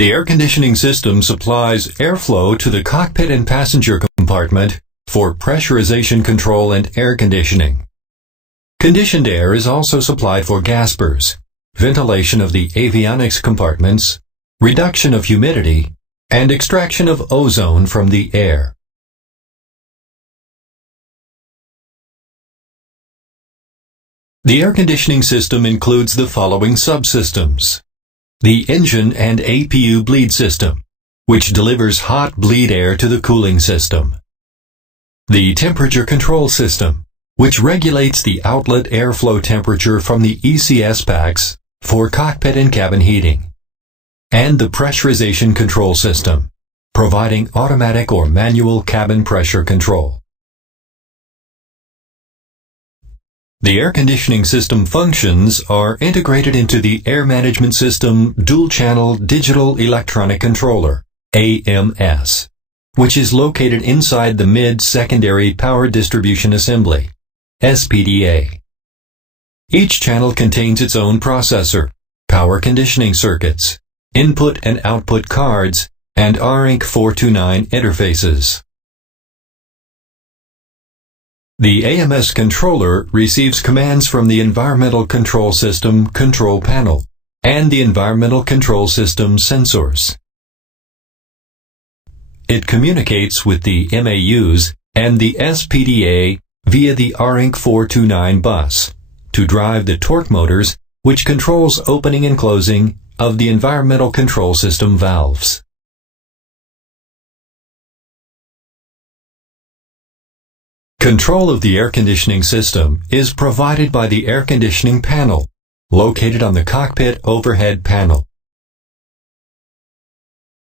The air conditioning system supplies airflow to the cockpit and passenger compartment for pressurization control and air conditioning. Conditioned air is also supplied for gaspers, ventilation of the avionics compartments, reduction of humidity, and extraction of ozone from the air. The air conditioning system includes the following subsystems. The engine and APU bleed system, which delivers hot bleed air to the cooling system. The temperature control system, which regulates the outlet airflow temperature from the ECS packs for cockpit and cabin heating. And the pressurization control system, providing automatic or manual cabin pressure control. The air conditioning system functions are integrated into the Air Management System Dual-Channel Digital Electronic Controller, AMS, which is located inside the Mid-Secondary Power Distribution Assembly, SPDA. Each channel contains its own processor, power conditioning circuits, input and output cards, and ARINC 429 interfaces. The AMS controller receives commands from the Environmental Control System control panel and the Environmental Control System sensors. It communicates with the MAUs and the SPDA via the ARINC 429 bus to drive the torque motors, which controls opening and closing of the Environmental Control System valves. Control of the air conditioning system is provided by the air conditioning panel, located on the cockpit overhead panel.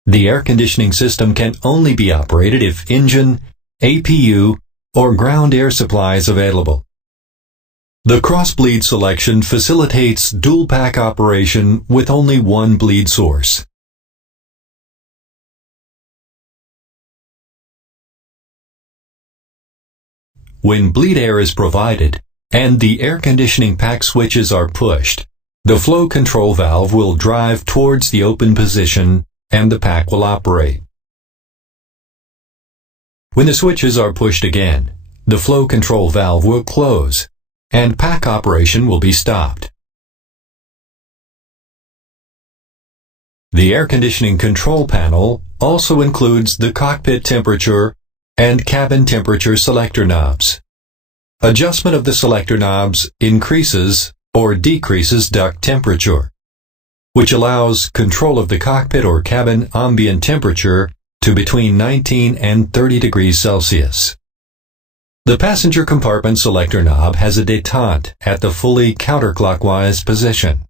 The air conditioning system can only be operated if engine, APU, or ground air supply is available. The cross-bleed selection facilitates dual-pack operation with only one bleed source. When bleed air is provided and the air conditioning pack switches are pushed, the flow control valve will drive towards the open position and the pack will operate. When the switches are pushed again, the flow control valve will close and pack operation will be stopped. The air conditioning control panel also includes the cockpit temperature and cabin temperature selector knobs. Adjustment of the selector knobs increases or decreases duct temperature, which allows control of the cockpit or cabin ambient temperature to between 19 and 30 degrees Celsius. The passenger compartment selector knob has a detente at the fully counterclockwise position.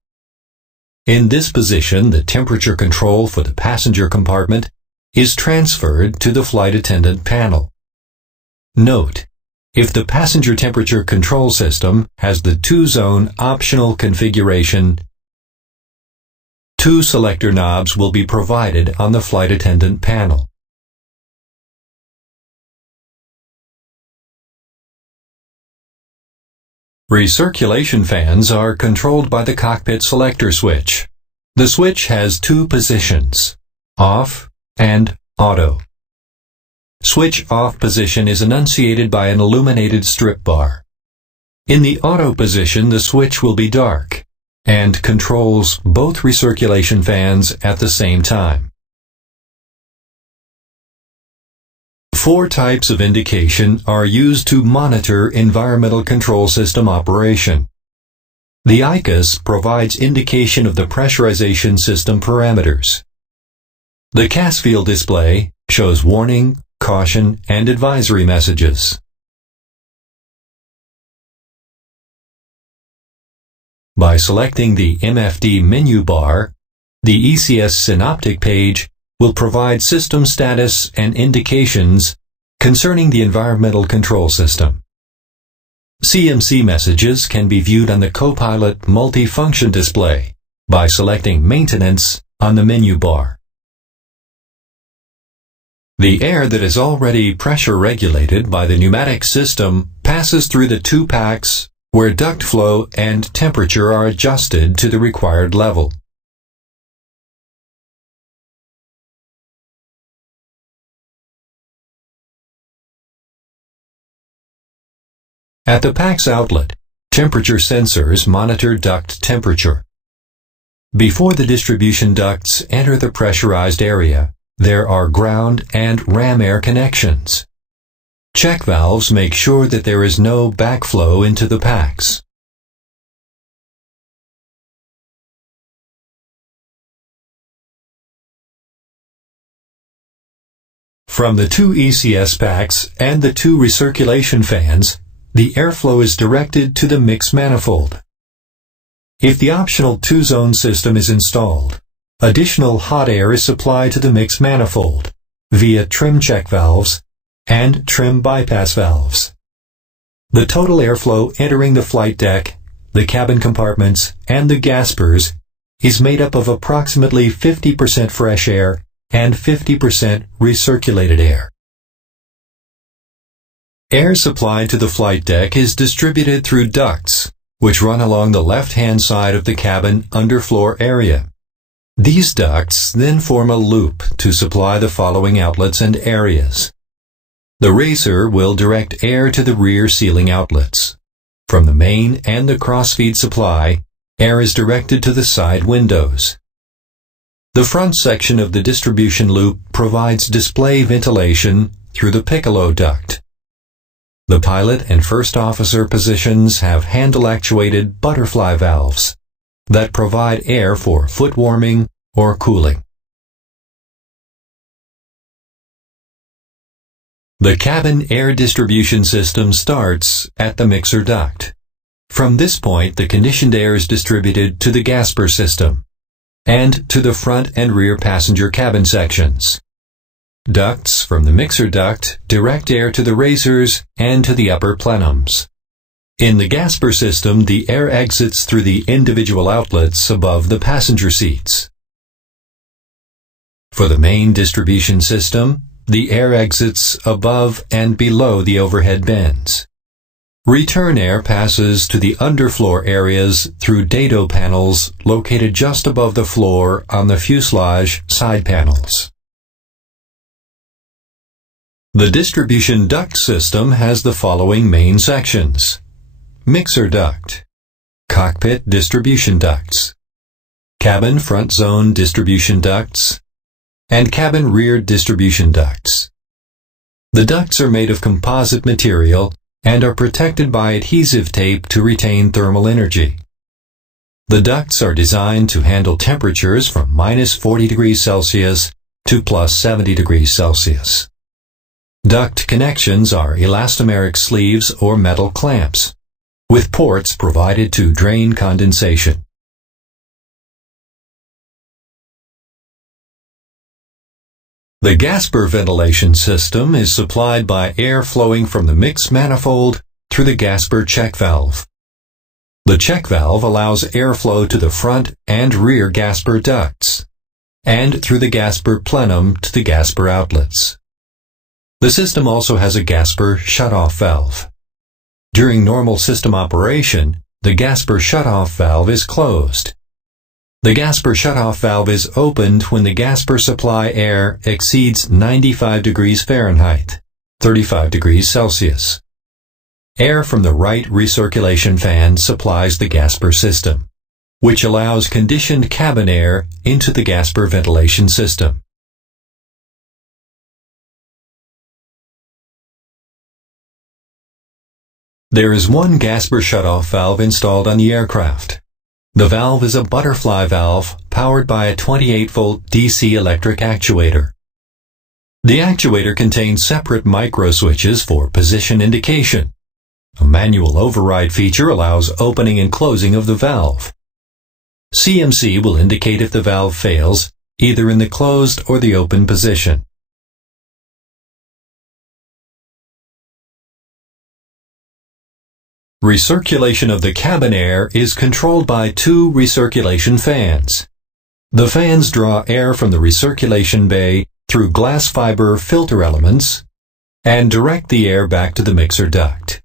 In this position, the temperature control for the passenger compartment is transferred to the flight attendant panel. Note, if the passenger temperature control system has the two-zone optional configuration, two selector knobs will be provided on the flight attendant panel. Recirculation fans are controlled by the cockpit selector switch. The switch has two positions, off and auto. Switch off position is enunciated by an illuminated strip bar. In the auto position, the switch will be dark and controls both recirculation fans at the same time. Four types of indication are used to monitor environmental control system operation. The ICUS provides indication of the pressurization system parameters. The CAS field display shows warning, caution, and advisory messages. By selecting the MFD menu bar, the ECS synoptic page will provide system status and indications concerning the environmental control system. CMC messages can be viewed on the Copilot multifunction display by selecting Maintenance on the menu bar. The air that is already pressure regulated by the pneumatic system passes through the two packs where duct flow and temperature are adjusted to the required level. At the PAC's outlet, temperature sensors monitor duct temperature. Before the distribution ducts enter the pressurized area, there are ground and ram air connections. Check valves make sure that there is no backflow into the PACs. From the two ECS PACs and the two recirculation fans, the airflow is directed to the mix manifold. If the optional two-zone system is installed, additional hot air is supplied to the mix manifold via trim check valves and trim bypass valves. The total airflow entering the flight deck, the cabin compartments, and the gaspers is made up of approximately 50% fresh air and 50% recirculated air. Air supplied to the flight deck is distributed through ducts, which run along the left-hand side of the cabin underfloor area. These ducts then form a loop to supply the following outlets and areas. The racer will direct air to the rear ceiling outlets. From the main and the crossfeed supply, air is directed to the side windows. The front section of the distribution loop provides display ventilation through the piccolo duct. The pilot and first officer positions have handle-actuated butterfly valves that provide air for foot warming or cooling. The cabin air distribution system starts at the mixer duct. From this point, the conditioned air is distributed to the gasper system and to the front and rear passenger cabin sections. Ducts from the mixer duct direct air to the racers and to the upper plenums. In the gasper system, the air exits through the individual outlets above the passenger seats. For the main distribution system, the air exits above and below the overhead bins. Return air passes to the underfloor areas through dado panels located just above the floor on the fuselage side panels. The distribution duct system has the following main sections: mixer duct, cockpit distribution ducts, cabin front zone distribution ducts, and cabin rear distribution ducts. The ducts are made of composite material and are protected by adhesive tape to retain thermal energy. The ducts are designed to handle temperatures from -40 degrees Celsius to +70 degrees Celsius. Duct connections are elastomeric sleeves or metal clamps, with ports provided to drain condensation. The gasper ventilation system is supplied by air flowing from the mix manifold through the gasper check valve. The check valve allows airflow to the front and rear gasper ducts, and through the gasper plenum to the gasper outlets. The system also has a gasper shutoff valve. During normal system operation, the gasper shutoff valve is closed. The gasper shutoff valve is opened when the gasper supply air exceeds 95 degrees Fahrenheit, 35 degrees Celsius. Air from the right recirculation fan supplies the gasper system, which allows conditioned cabin air into the gasper ventilation system. There is one gasper shutoff valve installed on the aircraft. The valve is a butterfly valve powered by a 28-volt DC electric actuator. The actuator contains separate micro switches for position indication. A manual override feature allows opening and closing of the valve. CMC will indicate if the valve fails, either in the closed or the open position. Recirculation of the cabin air is controlled by two recirculation fans. The fans draw air from the recirculation bay through glass fiber filter elements and direct the air back to the mixer duct.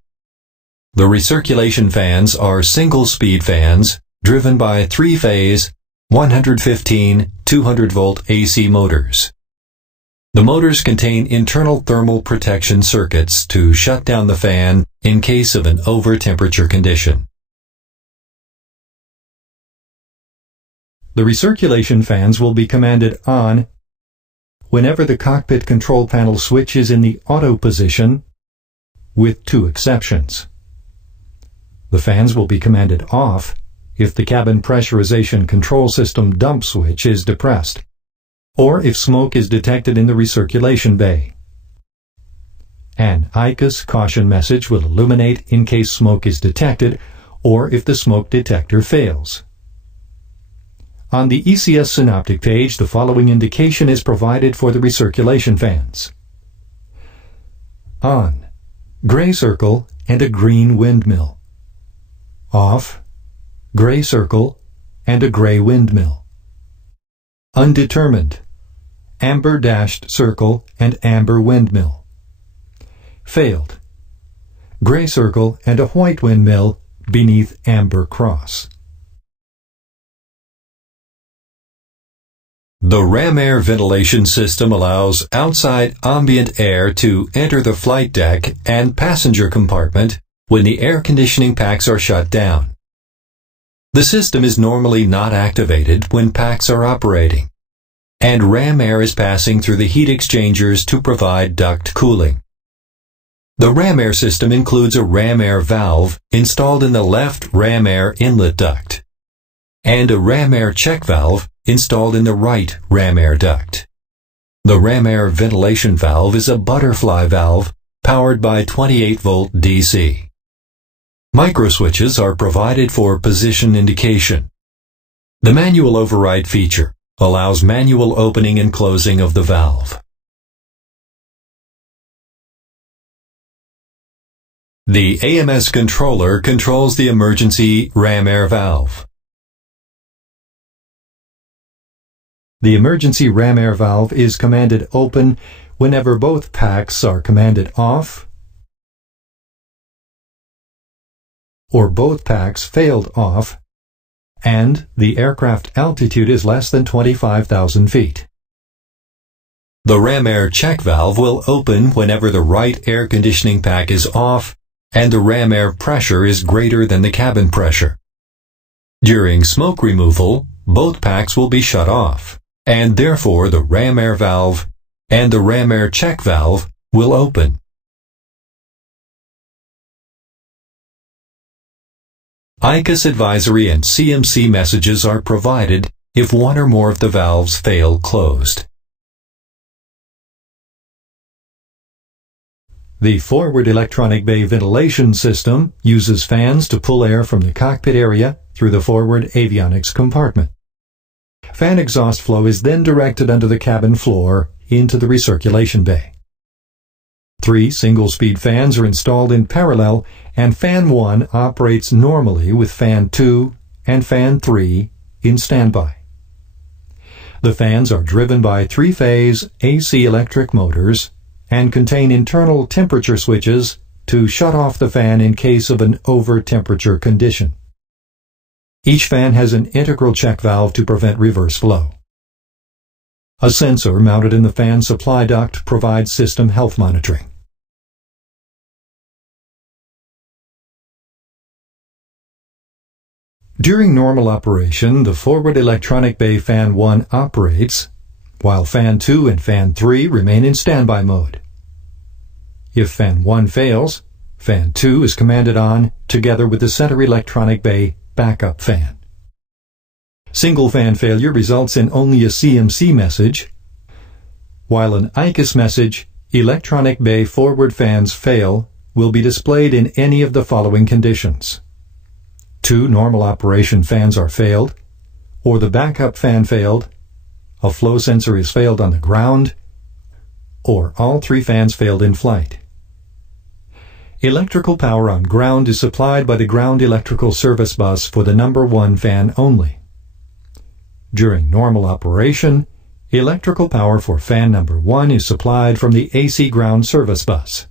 The recirculation fans are single-speed fans driven by three-phase 115 200-volt AC motors. The motors contain internal thermal protection circuits to shut down the fan in case of an over-temperature condition. The recirculation fans will be commanded on whenever the cockpit control panel switch is in the auto position, with two exceptions. The fans will be commanded off if the cabin pressurization control system dump switch is depressed, or if smoke is detected in the recirculation bay. An ICUS caution message will illuminate in case smoke is detected or if the smoke detector fails. On the ECS synoptic page, the following indication is provided for the recirculation fans. On, gray circle and a green windmill. Off, gray circle and a gray windmill. Undetermined, amber dashed circle and amber windmill. Failed, gray circle and a white windmill beneath amber cross. The ram air ventilation system allows outside ambient air to enter the flight deck and passenger compartment when the air conditioning packs are shut down. The system is normally not activated when packs are operating, and ram air is passing through the heat exchangers to provide duct cooling. The ram air system includes a ram air valve installed in the left ram air inlet duct, and a ram air check valve installed in the right ram air duct. The ram air ventilation valve is a butterfly valve powered by 28-volt DC. Microswitches are provided for position indication. The manual override feature allows manual opening and closing of the valve. The AMS controller controls the emergency ram air valve. The emergency ram air valve is commanded open whenever both packs are commanded off or both packs failed off and the aircraft altitude is less than 25,000 feet. The ram air check valve will open whenever the right air conditioning pack is off and the ram air pressure is greater than the cabin pressure. During smoke removal, both packs will be shut off, and therefore the ram air valve and the ram air check valve will open. ICUS advisory and CMC messages are provided if one or more of the valves fail closed. The forward electronic bay ventilation system uses fans to pull air from the cockpit area through the forward avionics compartment. Fan exhaust flow is then directed under the cabin floor into the recirculation bay. 3 single-speed fans are installed in parallel, and Fan 1 operates normally with Fan 2 and Fan 3 in standby. The fans are driven by 3-phase AC electric motors and contain internal temperature switches to shut off the fan in case of an over-temperature condition. Each fan has an integral check valve to prevent reverse flow. A sensor mounted in the fan supply duct provides system health monitoring. During normal operation, the forward electronic bay Fan 1 operates, while Fan 2 and Fan 3 remain in standby mode. If Fan 1 fails, Fan 2 is commanded on together with the center electronic bay backup fan. Single fan failure results in only a CMC message, while an ICUS message, electronic bay forward fans fail, will be displayed in any of the following conditions. 2 normal operation fans are failed, or the backup fan failed, a flow sensor is failed on the ground, or all 3 fans failed in flight. Electrical power on ground is supplied by the ground electrical service bus for the number 1 fan only. During normal operation, electrical power for fan number 1 is supplied from the AC ground service bus,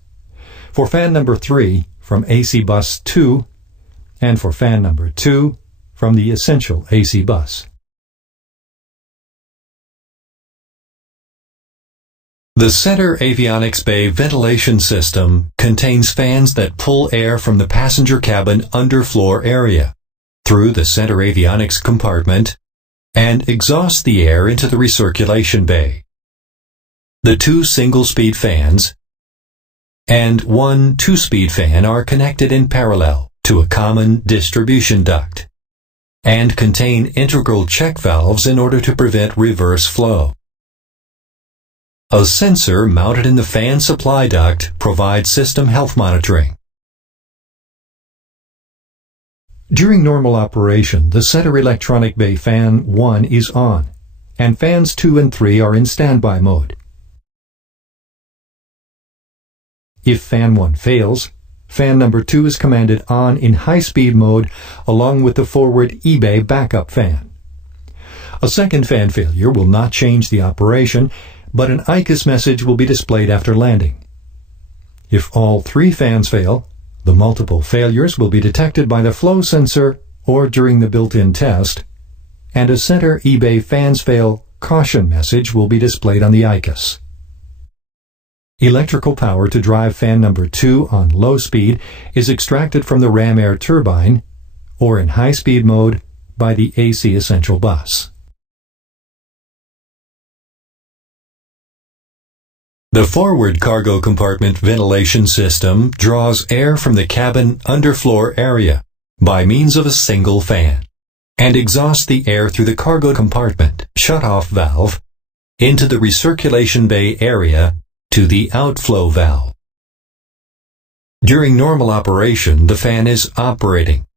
for fan number 3 from AC bus 2, and for fan number 2 from the essential AC bus. The center avionics bay ventilation system contains fans that pull air from the passenger cabin underfloor area through the center avionics compartment and exhaust the air into the recirculation bay. The two single-speed fans and one two-speed fan are connected in parallel to a common distribution duct and contain integral check valves in order to prevent reverse flow. A sensor mounted in the fan supply duct provides system health monitoring. During normal operation, the center electronic bay fan 1 is on, and fans 2 and 3 are in standby mode. If fan 1 fails, fan number 2 is commanded on in high-speed mode along with the forward E-bay backup fan. A second fan failure will not change the operation, but an ICUS message will be displayed after landing. If all 3 fans fail, the multiple failures will be detected by the flow sensor or during the built-in test, and a center E-bay fans fail caution message will be displayed on the ICUS. Electrical power to drive fan number 2 on low speed is extracted from the ram air turbine or in high-speed mode by the AC essential bus. The forward cargo compartment ventilation system draws air from the cabin underfloor area by means of a single fan and exhausts the air through the cargo compartment shutoff valve into the recirculation bay area to the outflow valve. During normal operation, the fan is operating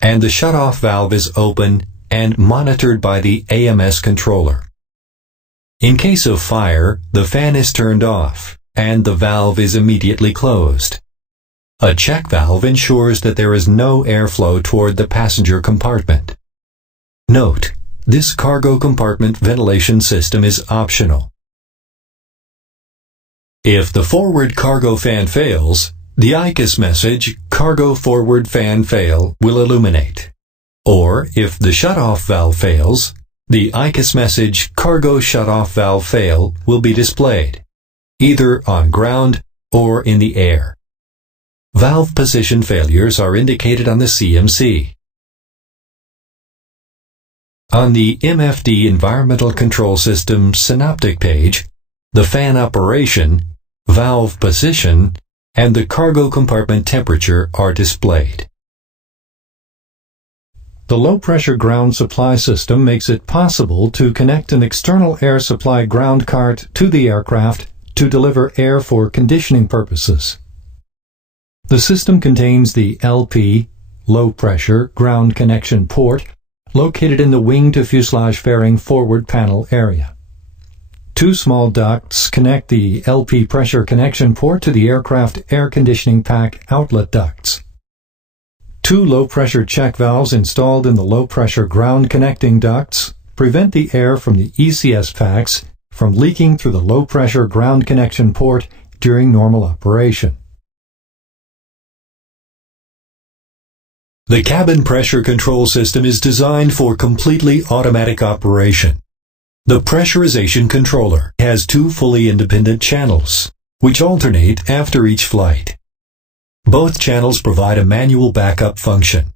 and the shutoff valve is open and monitored by the AMS controller. In case of fire, the fan is turned off and the valve is immediately closed. A check valve ensures that there is no airflow toward the passenger compartment. Note, this cargo compartment ventilation system is optional. If the forward cargo fan fails, the ICUS message, Cargo Forward Fan Fail, will illuminate. Or, if the shutoff valve fails, the ICUS message, Cargo Shutoff Valve Fail, will be displayed, either on ground or in the air. Valve position failures are indicated on the CMC. On the MFD Environmental Control System synoptic page, the fan operation, valve position, and the cargo compartment temperature are displayed. The low-pressure ground supply system makes it possible to connect an external air supply ground cart to the aircraft to deliver air for conditioning purposes. The system contains the LP, low-pressure ground connection port, located in the wing-to-fuselage fairing forward panel area. 2 small ducts connect the LP pressure connection port to the aircraft air conditioning pack outlet ducts. 2 low-pressure check valves installed in the low-pressure ground connecting ducts prevent the air from the ECS packs from leaking through the low-pressure ground connection port during normal operation. The cabin pressure control system is designed for completely automatic operation. The pressurization controller has 2 fully independent channels, which alternate after each flight. Both channels provide a manual backup function.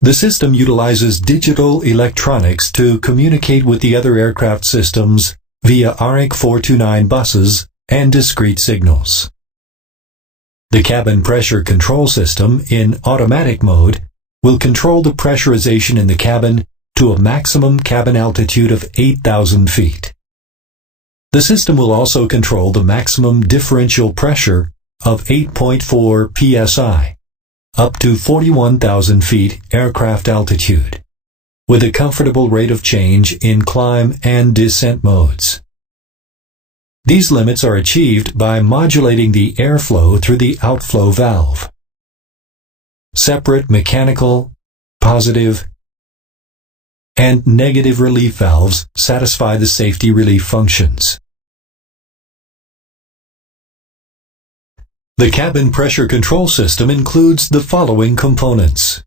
The system utilizes digital electronics to communicate with the other aircraft systems via ARIC 429 buses and discrete signals. The cabin pressure control system in automatic mode will control the pressurization in the cabin to a maximum cabin altitude of 8,000 feet. The system will also control the maximum differential pressure of 8.4 psi, up to 41,000 feet aircraft altitude, with a comfortable rate of change in climb and descent modes. These limits are achieved by modulating the airflow through the outflow valve. Separate mechanical, positive, and negative relief valves satisfy the safety relief functions. The cabin pressure control system includes the following components: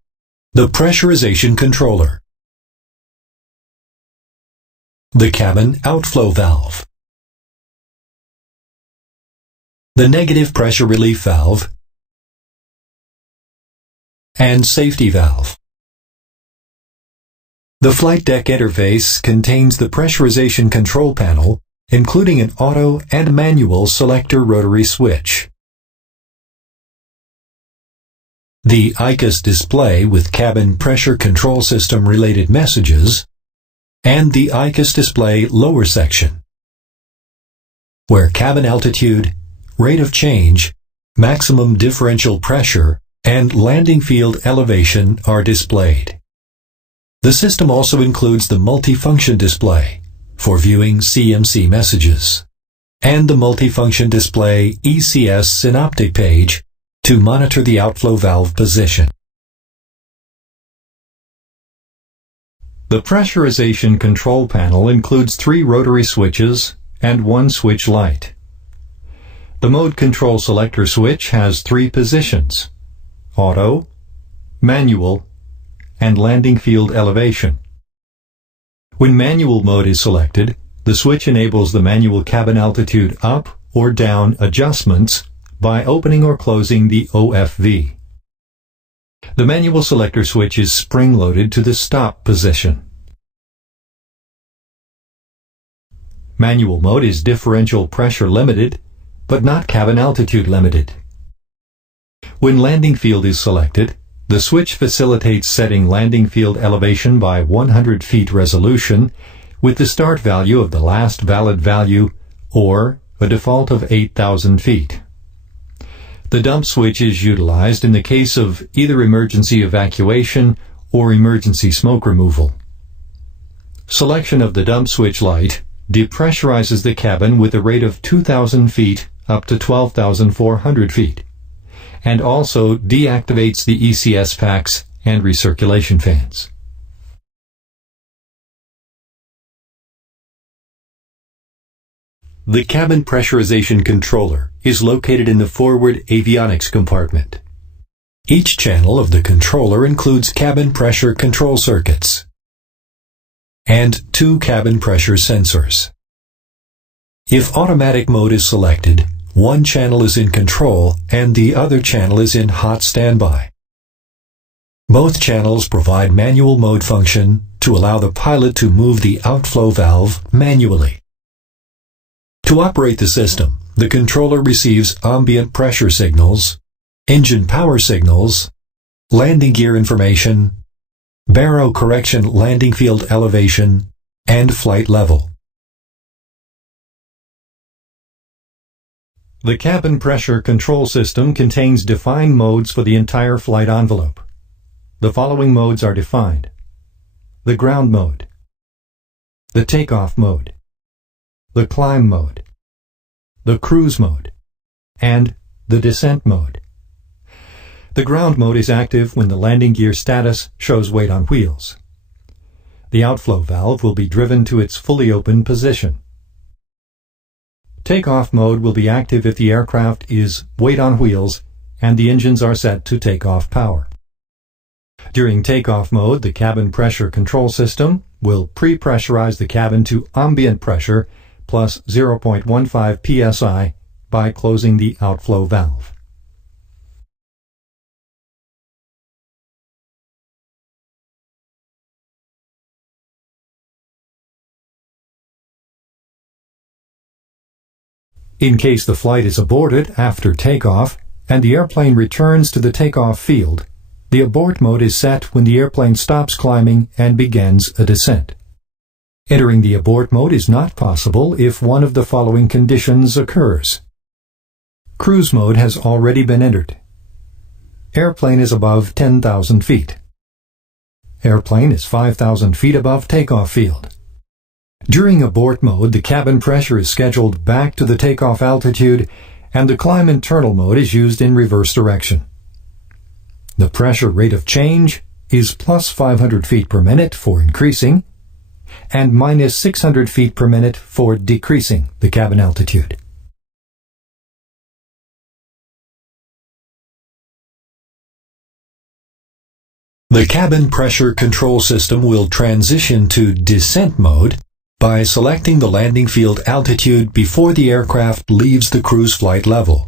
the pressurization controller, the cabin outflow valve, the negative pressure relief valve, and safety valve. The flight deck interface contains the pressurization control panel, including an auto and manual selector rotary switch. The ICUS display with cabin pressure control system related messages, and the ICUS display lower section, where cabin altitude, rate of change, maximum differential pressure, and landing field elevation are displayed. The system also includes the multifunction display for viewing CMC messages, and the multifunction display ECS synoptic page to monitor the outflow valve position. The pressurization control panel includes 3 rotary switches and 1 switch light. The mode control selector switch has 3 positions: auto, manual, and landing field elevation. When manual mode is selected, the switch enables the manual cabin altitude up or down adjustments by opening or closing the OFV. The manual selector switch is spring-loaded to the stop position. Manual mode is differential pressure limited, but not cabin altitude limited. When landing field is selected, the switch facilitates setting landing field elevation by 100 feet resolution with the start value of the last valid value or a default of 8,000 feet. The dump switch is utilized in the case of either emergency evacuation or emergency smoke removal. Selection of the dump switch light depressurizes the cabin with a rate of 2,000 feet up to 12,400 feet. And also deactivates the ECS packs and recirculation fans. The cabin pressurization controller is located in the forward avionics compartment. Each channel of the controller includes cabin pressure control circuits and 2 cabin pressure sensors. If automatic mode is selected, one channel is in control and the other channel is in hot standby. Both channels provide manual mode function to allow the pilot to move the outflow valve manually. To operate the system, the controller receives ambient pressure signals, engine power signals, landing gear information, baro correction landing field elevation, and flight level. The cabin pressure control system contains defined modes for the entire flight envelope. The following modes are defined: the ground mode, the takeoff mode, the climb mode, the cruise mode, and the descent mode. The ground mode is active when the landing gear status shows weight on wheels. The outflow valve will be driven to its fully open position. Takeoff mode will be active if the aircraft is weight on wheels and the engines are set to takeoff power. During takeoff mode, the cabin pressure control system will pre-pressurize the cabin to ambient pressure plus 0.15 psi by closing the outflow valve. In case the flight is aborted after takeoff and the airplane returns to the takeoff field, the abort mode is set when the airplane stops climbing and begins a descent. Entering the abort mode is not possible if one of the following conditions occurs. Cruise mode has already been entered. Airplane is above 10,000 feet. Airplane is 5,000 feet above takeoff field. During abort mode, the cabin pressure is scheduled back to the takeoff altitude and the climb internal mode is used in reverse direction. The pressure rate of change is plus 500 feet per minute for increasing and minus 600 feet per minute for decreasing the cabin altitude. The cabin pressure control system will transition to descent mode by selecting the landing field altitude before the aircraft leaves the cruise flight level.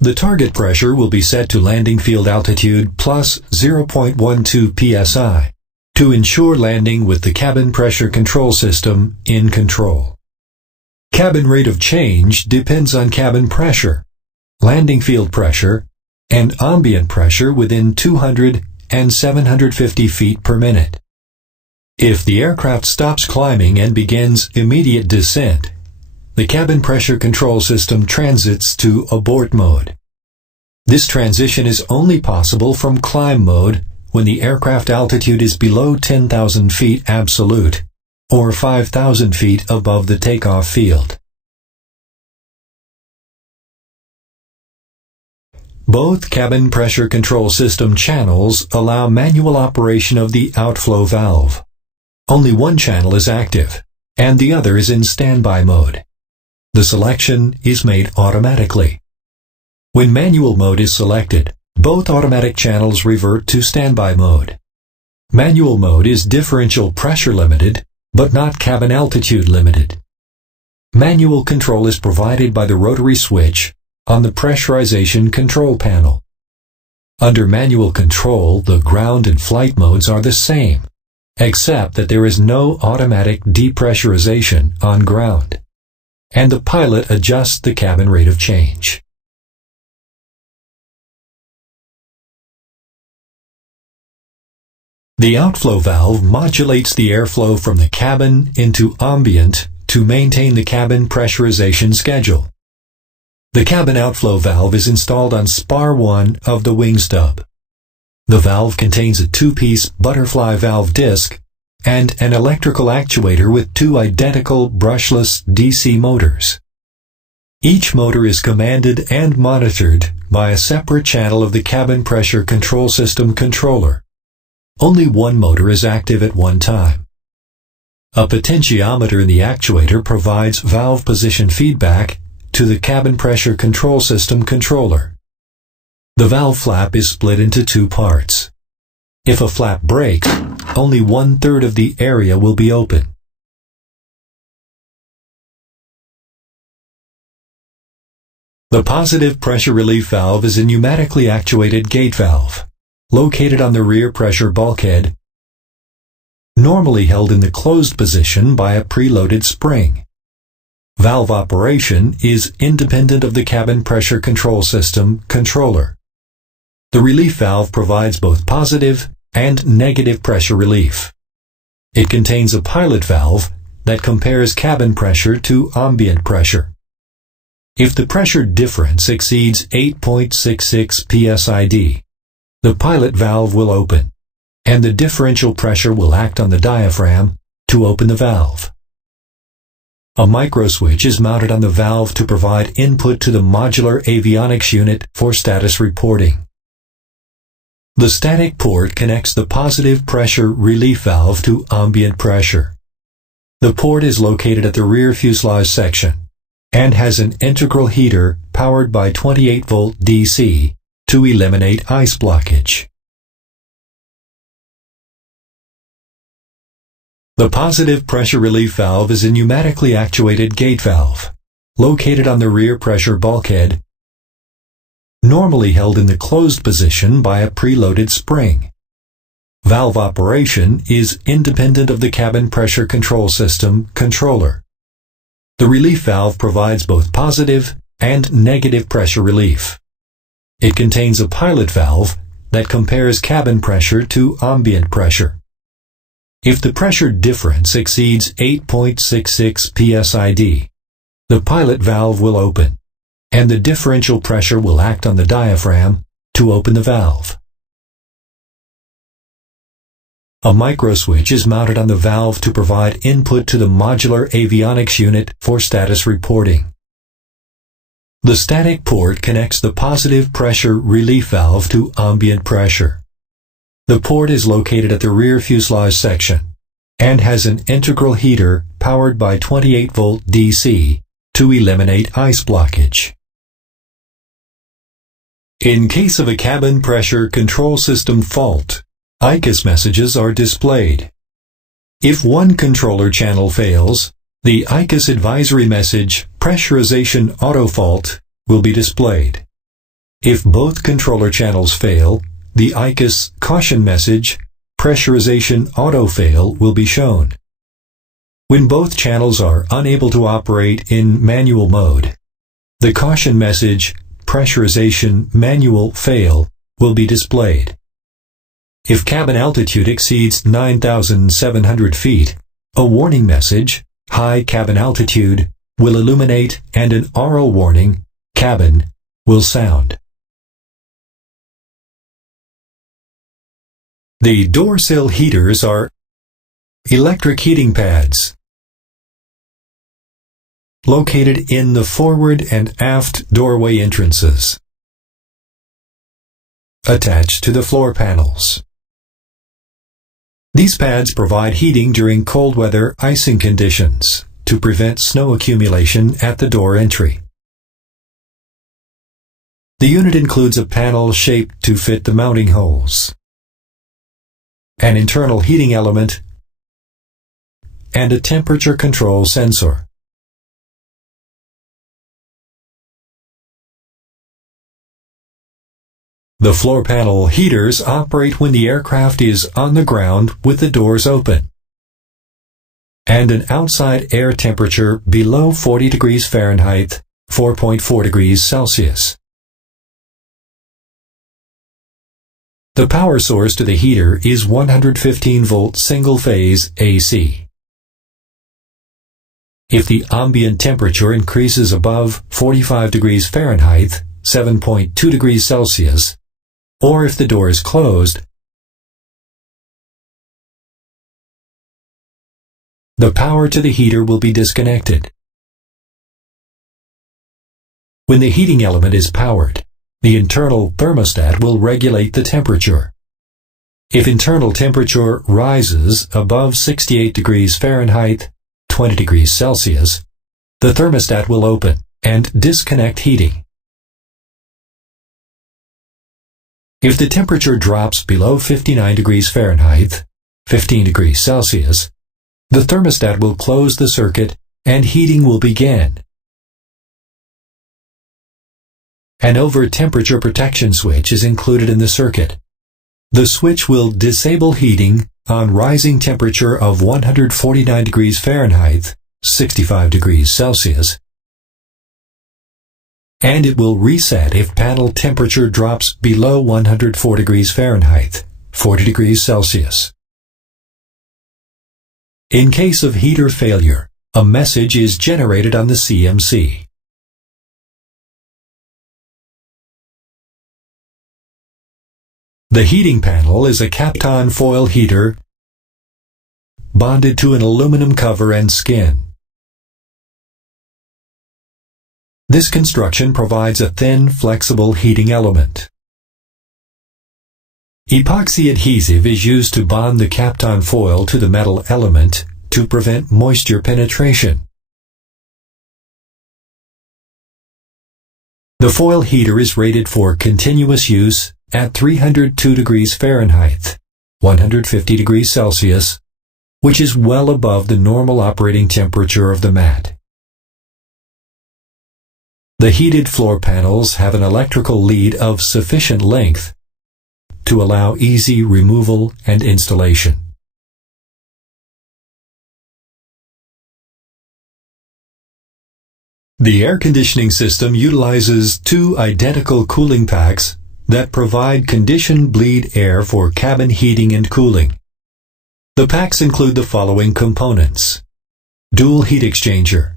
The target pressure will be set to landing field altitude plus 0.12 psi to ensure landing with the cabin pressure control system in control. Cabin rate of change depends on cabin pressure, landing field pressure, and ambient pressure within 200 and 750 feet per minute. If the aircraft stops climbing and begins immediate descent, the cabin pressure control system transits to abort mode. This transition is only possible from climb mode when the aircraft altitude is below 10,000 feet absolute, or 5,000 feet above the takeoff field. Both cabin pressure control system channels allow manual operation of the outflow valve. Only one channel is active, and the other is in standby mode. The selection is made automatically. When manual mode is selected, both automatic channels revert to standby mode. Manual mode is differential pressure limited, but not cabin altitude limited. Manual control is provided by the rotary switch on the pressurization control panel. Under manual control, the ground and flight modes are the same, except that there is no automatic depressurization on ground, and the pilot adjusts the cabin rate of change. The outflow valve modulates the airflow from the cabin into ambient to maintain the cabin pressurization schedule. The cabin outflow valve is installed on spar 1 of the wing stub. The valve contains a two-piece butterfly valve disc and an electrical actuator with two identical brushless DC motors. Each motor is commanded and monitored by a separate channel of the cabin pressure control system controller. Only one motor is active at one time. A potentiometer in the actuator provides valve position feedback to the cabin pressure control system controller. The valve flap is split into two parts. If a flap breaks, only 1/3 of the area will be open. The positive pressure relief valve is a pneumatically actuated gate valve, located on the rear pressure bulkhead, normally held in the closed position by a preloaded spring. Valve operation is independent of the cabin pressure control system controller. The relief valve provides both positive and negative pressure relief. It contains a pilot valve that compares cabin pressure to ambient pressure. If the pressure difference exceeds 8.66 psid, the pilot valve will open, and the differential pressure will act on the diaphragm to open the valve. A microswitch is mounted on the valve to provide input to the modular avionics unit for status reporting. The static port connects the positive pressure relief valve to ambient pressure. The port is located at the rear fuselage section and has an integral heater powered by 28-volt DC to eliminate ice blockage. The positive pressure relief valve is a pneumatically actuated gate valve, located on the rear pressure bulkhead, normally held in the closed position by a preloaded spring. Valve operation is independent of the cabin pressure control system controller. The relief valve provides both positive and negative pressure relief. It contains a pilot valve that compares cabin pressure to ambient pressure. If the pressure difference exceeds 8.66 psid, the pilot valve will open, and the differential pressure will act on the diaphragm to open the valve. A microswitch is mounted on the valve to provide input to the modular avionics unit for status reporting. The static port connects the positive pressure relief valve to ambient pressure. The port is located at the rear fuselage section and has an integral heater powered by 28-volt DC to eliminate ice blockage. In case of a cabin pressure control system fault, ICAS messages are displayed. If one controller channel fails, the ICUS advisory message Pressurization Auto Fault will be displayed. If both controller channels fail, the ICUS caution message Pressurization Auto Fail will be shown. When both channels are unable to operate in manual mode, the caution message Pressurization Manual Fail will be displayed. If cabin altitude exceeds 9,700 feet, a warning message, High Cabin Altitude, will illuminate and an aural warning, Cabin, will sound. The door sill heaters are electric heating pads located in the forward and aft doorway entrances, attached to the floor panels. These pads provide heating during cold weather icing conditions to prevent snow accumulation at the door entry. The unit includes a panel shaped to fit the mounting holes, an internal heating element, and a temperature control sensor. The floor panel heaters operate when the aircraft is on the ground with the doors open and an outside air temperature below 40 degrees Fahrenheit, 4.4 degrees Celsius. The power source to the heater is 115-volt single-phase AC. If the ambient temperature increases above 45 degrees Fahrenheit, 7.2 degrees Celsius, or if the door is closed, the power to the heater will be disconnected. When the heating element is powered, the internal thermostat will regulate the temperature. If internal temperature rises above 68 degrees Fahrenheit, 20 degrees Celsius, the thermostat will open and disconnect heating. If the temperature drops below 59 degrees Fahrenheit, 15 degrees Celsius, the thermostat will close the circuit and heating will begin. An over-temperature protection switch is included in the circuit. The switch will disable heating on rising temperature of 149 degrees Fahrenheit, 65 degrees Celsius, and it will reset if panel temperature drops below 104 degrees Fahrenheit, 40 degrees Celsius. In case of heater failure, a message is generated on the CMC. The heating panel is a Kapton foil heater bonded to an aluminum cover and skin. This construction provides a thin, flexible heating element. Epoxy adhesive is used to bond the Kapton foil to the metal element to prevent moisture penetration. The foil heater is rated for continuous use at 302 degrees Fahrenheit, 150 degrees Celsius, which is well above the normal operating temperature of the mat. The heated floor panels have an electrical lead of sufficient length to allow easy removal and installation. The air conditioning system utilizes two identical cooling packs that provide conditioned bleed air for cabin heating and cooling. The packs include the following components: dual heat exchanger,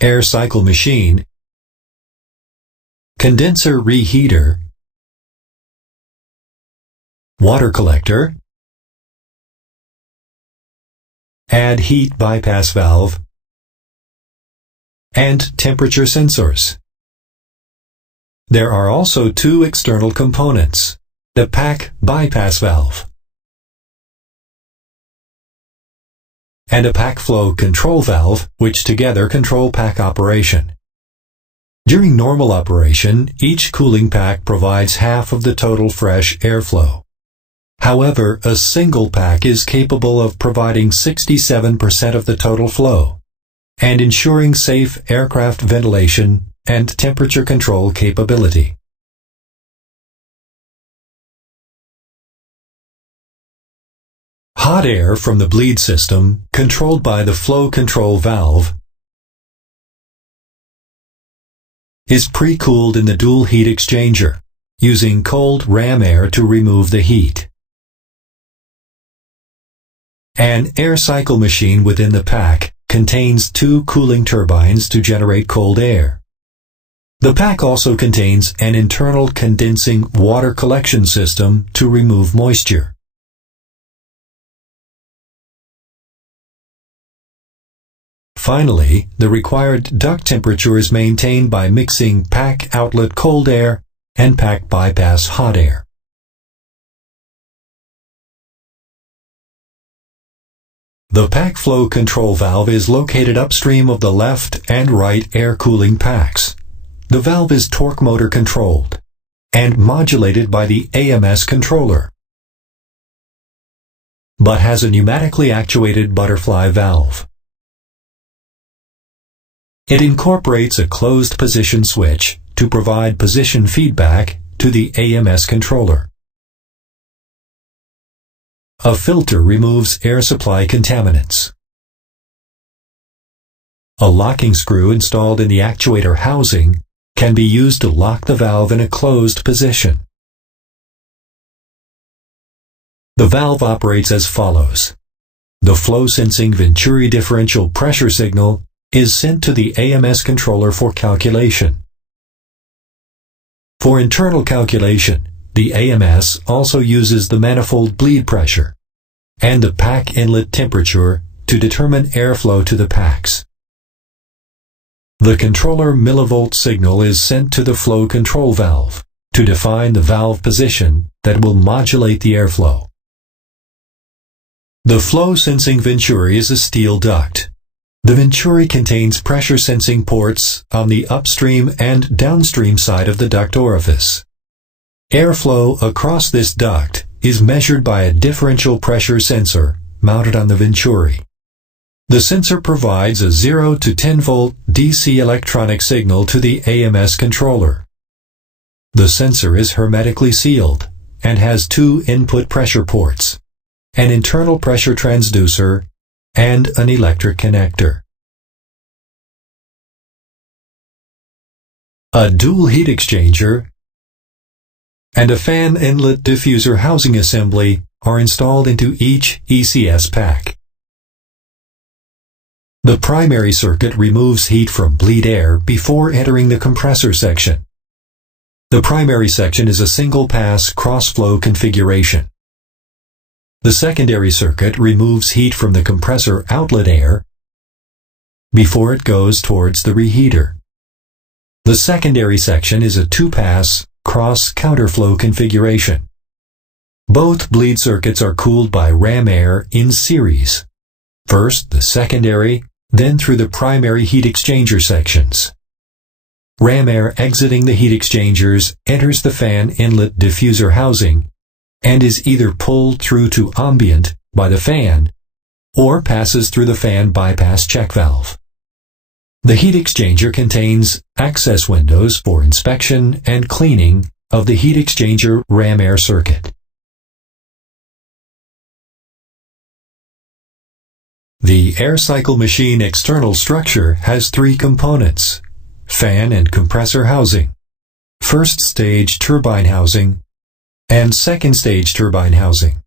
air cycle machine, condenser reheater, water collector, add heat bypass valve, and temperature sensors. There are also two external components: the pack bypass valve and a pack flow control valve, which together control pack operation. During normal operation, each cooling pack provides half of the total fresh airflow. However, a single pack is capable of providing 67% of the total flow and ensuring safe aircraft ventilation and temperature control capability. Hot air from the bleed system, controlled by the flow control valve, is pre-cooled in the dual heat exchanger, using cold ram air to remove the heat. An air cycle machine within the pack contains 2 cooling turbines to generate cold air. The pack also contains an internal condensing water collection system to remove moisture. Finally, the required duct temperature is maintained by mixing pack outlet cold air and pack bypass hot air. The pack flow control valve is located upstream of the left and right air cooling packs. The valve is torque motor controlled and modulated by the AMS controller, but has a pneumatically actuated butterfly valve. It incorporates a closed position switch to provide position feedback to the AMS controller. A filter removes air supply contaminants. A locking screw installed in the actuator housing can be used to lock the valve in a closed position. The valve operates as follows. The flow-sensing Venturi differential pressure signal is sent to the AMS controller for calculation. For internal calculation, the AMS also uses the manifold bleed pressure and the pack inlet temperature to determine airflow to the packs. The controller millivolt signal is sent to the flow control valve to define the valve position that will modulate the airflow. The flow-sensing Venturi is a steel duct. The Venturi contains pressure-sensing ports on the upstream and downstream side of the duct orifice. Airflow across this duct is measured by a differential pressure sensor mounted on the Venturi. The sensor provides a 0 to 10 volt DC electronic signal to the AMS controller. The sensor is hermetically sealed and has 2 input pressure ports, an internal pressure transducer, and an electric connector. A dual heat exchanger and a fan inlet diffuser housing assembly are installed into each ECS pack. The primary circuit removes heat from bleed air before entering the compressor section. The primary section is a single-pass cross-flow configuration. The secondary circuit removes heat from the compressor outlet air before it goes towards the reheater. The secondary section is a 2-pass cross-counterflow configuration. Both bleed circuits are cooled by ram air in series. First the secondary, then through the primary heat exchanger sections. Ram air exiting the heat exchangers enters the fan inlet diffuser housing and is either pulled through to ambient by the fan or passes through the fan bypass check valve. The heat exchanger contains access windows for inspection and cleaning of the heat exchanger ram air circuit. The air cycle machine external structure has 3 components: fan and compressor housing, first stage turbine housing, and second stage turbine housing.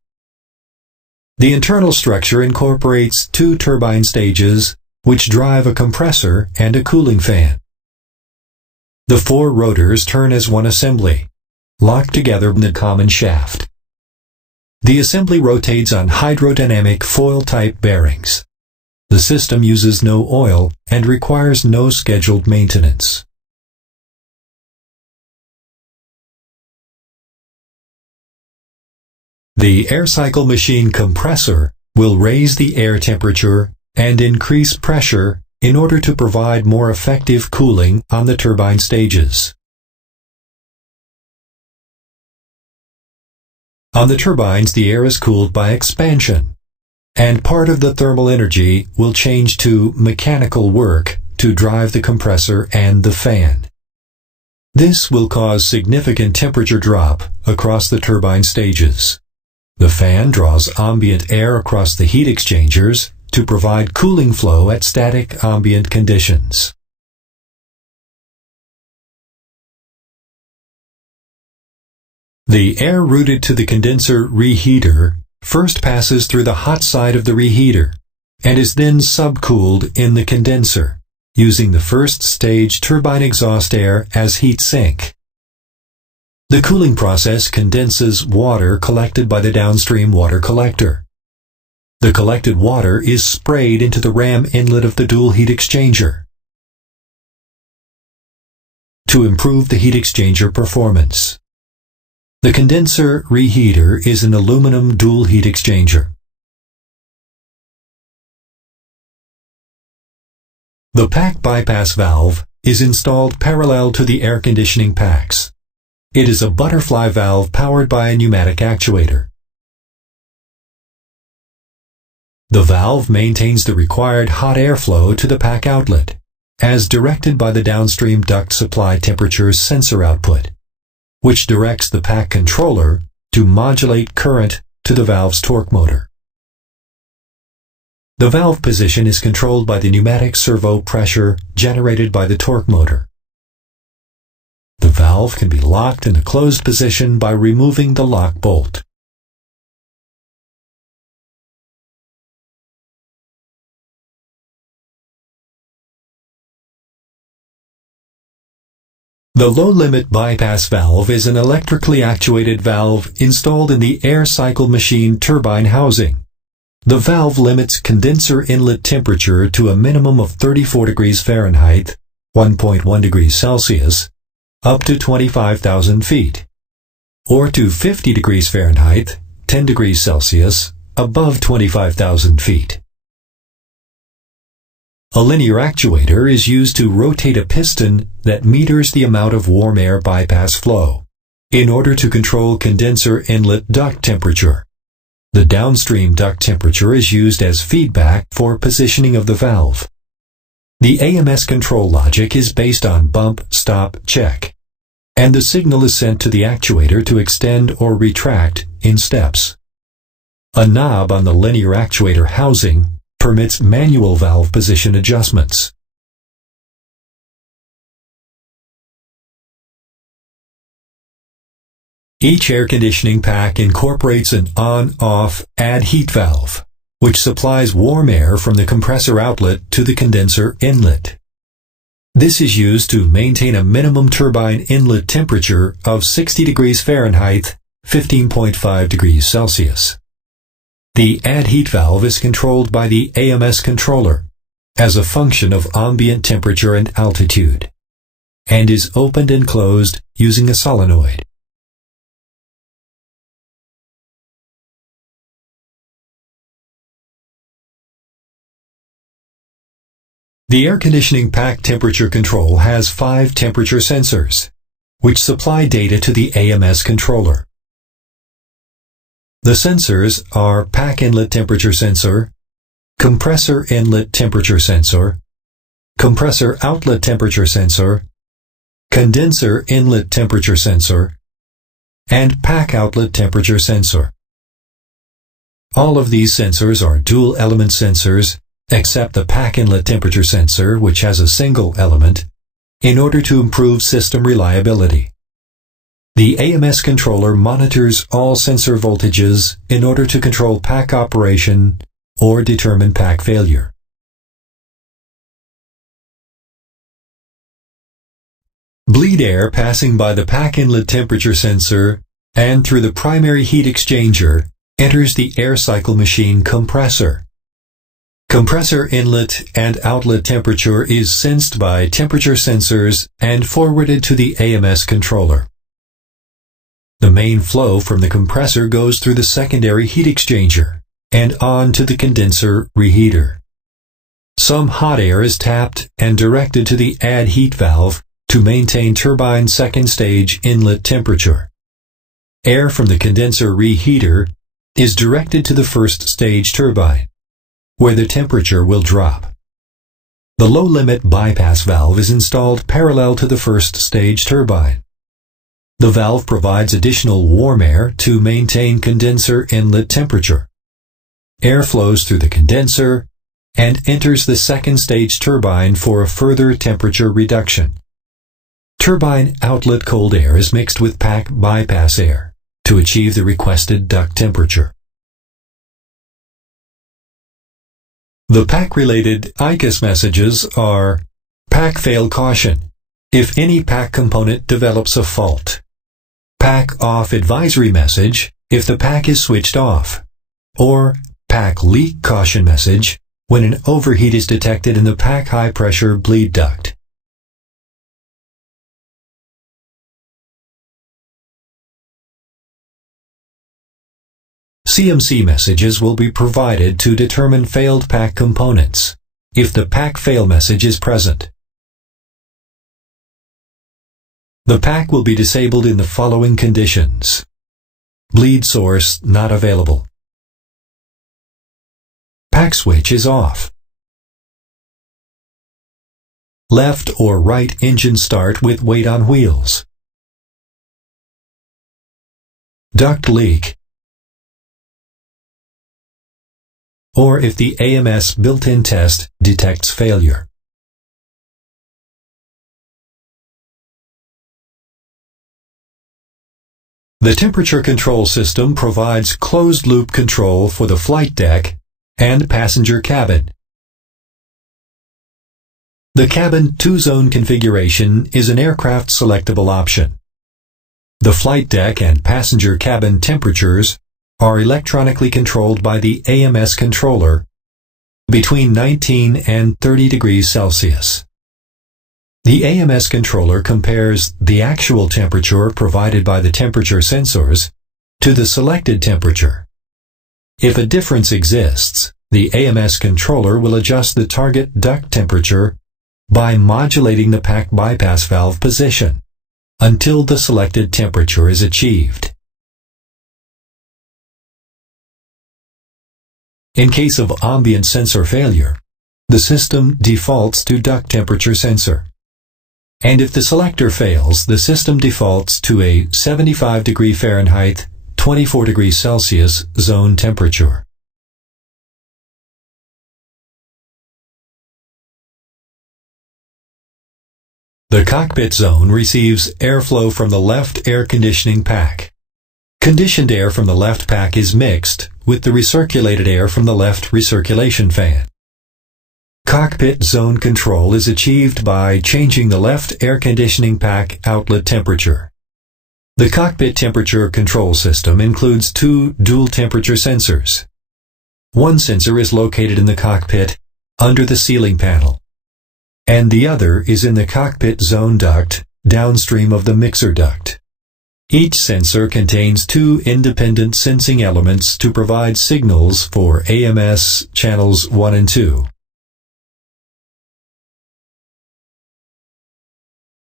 The internal structure incorporates 2 turbine stages which drive a compressor and a cooling fan. The 4 rotors turn as one assembly, locked together in the common shaft. The assembly rotates on hydrodynamic foil-type bearings. The system uses no oil and requires no scheduled maintenance. The air cycle machine compressor will raise the air temperature and increase pressure in order to provide more effective cooling on the turbine stages. On the turbines, the air is cooled by expansion, and part of the thermal energy will change to mechanical work to drive the compressor and the fan. This will cause significant temperature drop across the turbine stages. The fan draws ambient air across the heat exchangers to provide cooling flow at static ambient conditions. The air routed to the condenser reheater first passes through the hot side of the reheater and is then subcooled in the condenser, using the first stage turbine exhaust air as heat sink. The cooling process condenses water collected by the downstream water collector. The collected water is sprayed into the ram inlet of the dual heat exchanger to improve the heat exchanger performance. The condenser reheater is an aluminum dual heat exchanger. The pack bypass valve is installed parallel to the air conditioning packs. It is a butterfly valve powered by a pneumatic actuator. The valve maintains the required hot airflow to the pack outlet, as directed by the downstream duct supply temperature sensor output, which directs the pack controller to modulate current to the valve's torque motor. The valve position is controlled by the pneumatic servo pressure generated by the torque motor. The valve can be locked in a closed position by removing the lock bolt. The low-limit bypass valve is an electrically actuated valve installed in the air cycle machine turbine housing. The valve limits condenser inlet temperature to a minimum of 34 degrees Fahrenheit, 1.1 degrees Celsius, up to 25,000 feet, or to 50 degrees Fahrenheit, 10 degrees Celsius, above 25,000 feet. A linear actuator is used to rotate a piston that meters the amount of warm air bypass flow in order to control condenser inlet duct temperature. The downstream duct temperature is used as feedback for positioning of the valve. The AMS control logic is based on bump, stop, check, and the signal is sent to the actuator to extend or retract in steps. A knob on the linear actuator housing permits manual valve position adjustments. Each air conditioning pack incorporates an on-off add heat valve, which supplies warm air from the compressor outlet to the condenser inlet. This is used to maintain a minimum turbine inlet temperature of 60 degrees Fahrenheit, 15.5 degrees Celsius. The add heat valve is controlled by the AMS controller as a function of ambient temperature and altitude, and is opened and closed using a solenoid. The air conditioning pack temperature control has 5 temperature sensors, which supply data to the AMS controller. The sensors are pack inlet temperature sensor, compressor inlet temperature sensor, compressor outlet temperature sensor, condenser inlet temperature sensor, and pack outlet temperature sensor. All of these sensors are dual element sensors, except the pack inlet temperature sensor, which has a single element, in order to improve system reliability. The AMS controller monitors all sensor voltages in order to control pack operation or determine pack failure. Bleed air passing by the pack inlet temperature sensor and through the primary heat exchanger enters the air cycle machine compressor. Compressor inlet and outlet temperature is sensed by temperature sensors and forwarded to the AMS controller. The main flow from the compressor goes through the secondary heat exchanger and on to the condenser reheater. Some hot air is tapped and directed to the add heat valve to maintain turbine second stage inlet temperature. air from the condenser reheater is directed to the first stage turbine, where the temperature will drop. The low-limit bypass valve is installed parallel to the first stage turbine. The valve provides additional warm air to maintain condenser inlet temperature. Air flows through the condenser and enters the second stage turbine for a further temperature reduction. Turbine outlet cold air is mixed with pack bypass air to achieve the requested duct temperature. The pack-related ICAS messages are: pack fail caution, if any pack component develops a fault. Pack off advisory message, if the pack is switched off. Or pack leak caution message, when an overheat is detected in the pack high-pressure bleed duct. CMC messages will be provided to determine failed pack components, if the pack fail message is present. The pack will be disabled in the following conditions: bleed source not available, pack switch is off, left or right engine start with weight on wheels, duct leak, or if the AMS built-in test detects failure. The temperature control system provides closed-loop control for the flight deck and passenger cabin. The cabin two-zone configuration is an aircraft selectable option. The flight deck and passenger cabin temperatures are electronically controlled by the AMS controller between 19 and 30 degrees Celsius. The AMS controller compares the actual temperature provided by the temperature sensors to the selected temperature. If a difference exists, the AMS controller will adjust the target duct temperature by modulating the pack bypass valve position until the selected temperature is achieved. In case of ambient sensor failure, the system defaults to duct temperature sensor. And if the selector fails, the system defaults to a 75 degree Fahrenheit, 24 degrees Celsius zone temperature. The cockpit zone receives airflow from the left air conditioning pack. Conditioned air from the left pack is mixed with the recirculated air from the left recirculation fan. Cockpit zone control is achieved by changing the left air conditioning pack outlet temperature. The cockpit temperature control system includes two dual temperature sensors. One sensor is located in the cockpit under the ceiling panel, and the other is in the cockpit zone duct downstream of the mixer duct. Each sensor contains two independent sensing elements to provide signals for AMS channels 1 and 2.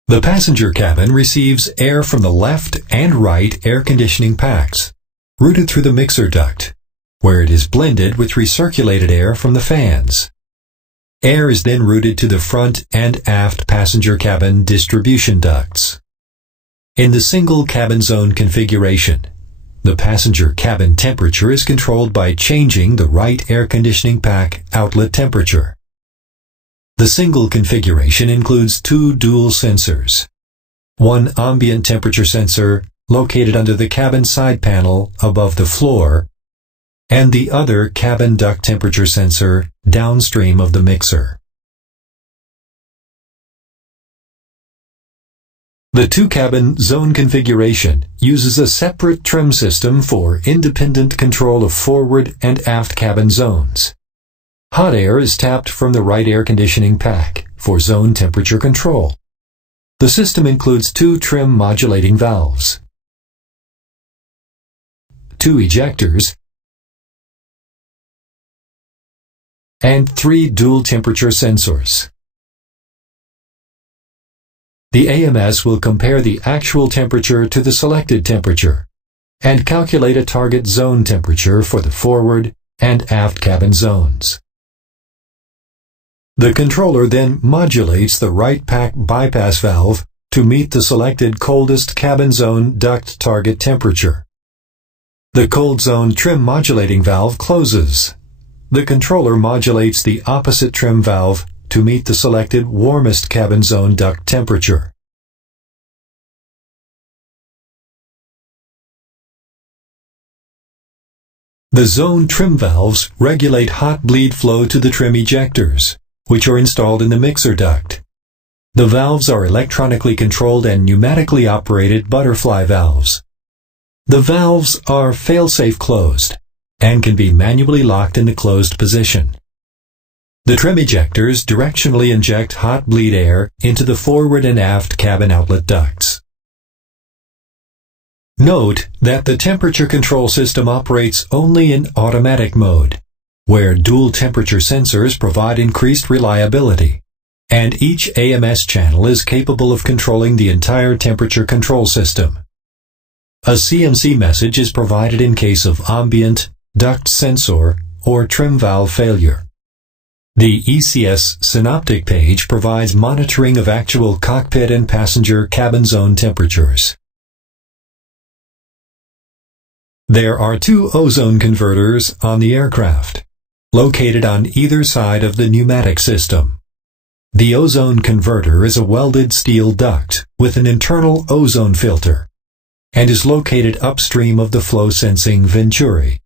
The passenger cabin receives air from the left and right air conditioning packs, routed through the mixer duct, where it is blended with recirculated air from the fans. Air is then routed to the front and aft passenger cabin distribution ducts. In the single cabin zone configuration, the passenger cabin temperature is controlled by changing the right air conditioning pack outlet temperature. The single configuration includes two dual sensors. One ambient temperature sensor located under the cabin side panel above the floor, and the other cabin duct temperature sensor downstream of the mixer. The two-cabin zone configuration uses a separate trim system for independent control of forward and aft cabin zones. Hot air is tapped from the right air conditioning pack for zone temperature control. The system includes two trim modulating valves, two ejectors, and three dual temperature sensors. The AMS will compare the actual temperature to the selected temperature and calculate a target zone temperature for the forward and aft cabin zones. The controller then modulates the right pack bypass valve to meet the selected coldest cabin zone duct target temperature. The cold zone trim modulating valve closes. The controller modulates the opposite trim valve to meet the selected warmest cabin zone duct temperature. The zone trim valves regulate hot bleed flow to the trim ejectors, which are installed in the mixer duct. The valves are electronically controlled and pneumatically operated butterfly valves. The valves are fail-safe closed and can be manually locked in the closed position. The trim ejectors directionally inject hot bleed air into the forward and aft cabin outlet ducts. Note that the temperature control system operates only in automatic mode, where dual temperature sensors provide increased reliability, and each AMS channel is capable of controlling the entire temperature control system. A CMC message is provided in case of ambient, duct sensor, or trim valve failure. The ECS synoptic page provides monitoring of actual cockpit and passenger cabin zone temperatures. There are two ozone converters on the aircraft, located on either side of the pneumatic system. The ozone converter is a welded steel duct with an internal ozone filter and is located upstream of the flow-sensing venturi.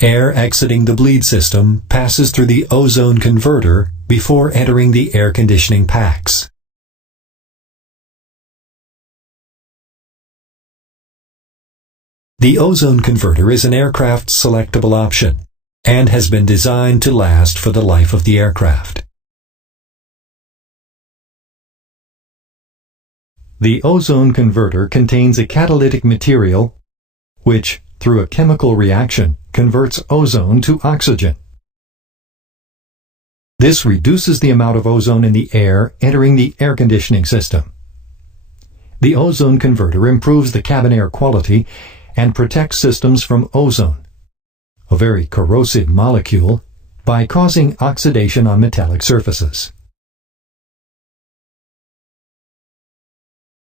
Air exiting the bleed system passes through the ozone converter before entering the air conditioning packs. The ozone converter is an aircraft selectable option and has been designed to last for the life of the aircraft. The ozone converter contains a catalytic material which, through a chemical reaction, converts ozone to oxygen. This reduces the amount of ozone in the air entering the air conditioning system. The ozone converter improves the cabin air quality and protects systems from ozone, a very corrosive molecule, by causing oxidation on metallic surfaces.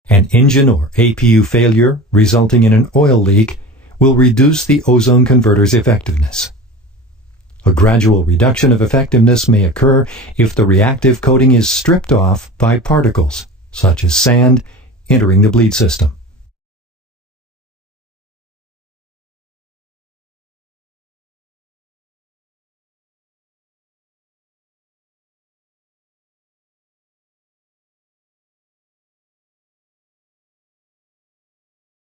An engine or APU failure resulting in an oil leak will reduce the ozone converter's effectiveness. A gradual reduction of effectiveness may occur if the reactive coating is stripped off by particles, such as sand, entering the bleed system.